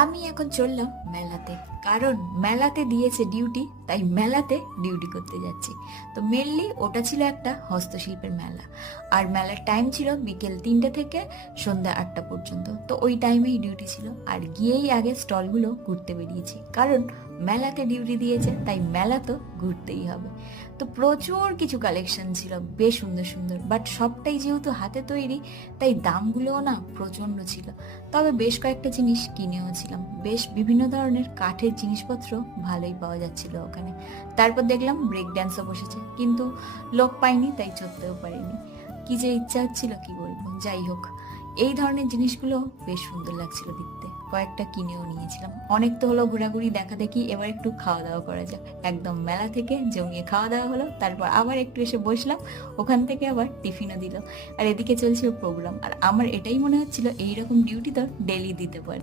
আমি এখন চললাম মেলাতে, কারণ মেলাতে দিয়েছে ডিউটি, তাই মেলাতে ডিউটি করতে যাচ্ছি। তো মেনলি ওটা ছিল একটা হস্তশিল্পের মেলা, আর মেলার টাইম ছিল বিকেল 3টে থেকে সন্ধ্যা 8টা পর্যন্ত। তো ওই টাইমেই ডিউটি ছিল, আর গিয়েই আগে স্টলগুলো ঘুরতে বেরিয়েছি, কারণ মেলাতে ডিউটি দিয়েছে তাই মেলা তো ঘুরতেই হবে। তো প্রচুর কিছু কালেকশন ছিল, বেশ সুন্দর সুন্দর, বাট সবটাই যেহেতু হাতে তৈরি তাই দামগুলোও না প্রচণ্ড ছিল। তবে বেশ কয়েকটা জিনিস কিনেও ছিলাম, বেশ বিভিন্ন ধরনের কাঠের জিনিসপত্র ভালোই পাওয়া যাচ্ছিল ওখানে। তারপর দেখলাম ব্রেক ড্যান্সও বসেছে, কিন্তু লোক পাইনি তাই চড়তেও পারিনি। কি যে ইচ্ছা হচ্ছিল কি বলবো, যাই হোক এই ধরনের জিনিসগুলো বেশ সুন্দর লাগছিল দেখতে, কয়েকটা কিনেও নিয়েছিলাম। অনেক তো হলো ঘোরাঘুরি দেখা দেখি, এবার একটু খাওয়া দাওয়া করা যাক। একদম মেলা থেকে জমিয়ে খাওয়া দাওয়া হলো, তারপর আবার একটু এসে বসলাম, ওখান থেকে আবার টিফিনও দিল, আর এদিকে চলছিল প্রোগ্রাম। আর আমার এটাই মনে হচ্ছিল এইরকম ডিউটি তো ডেলি দিতে পারে।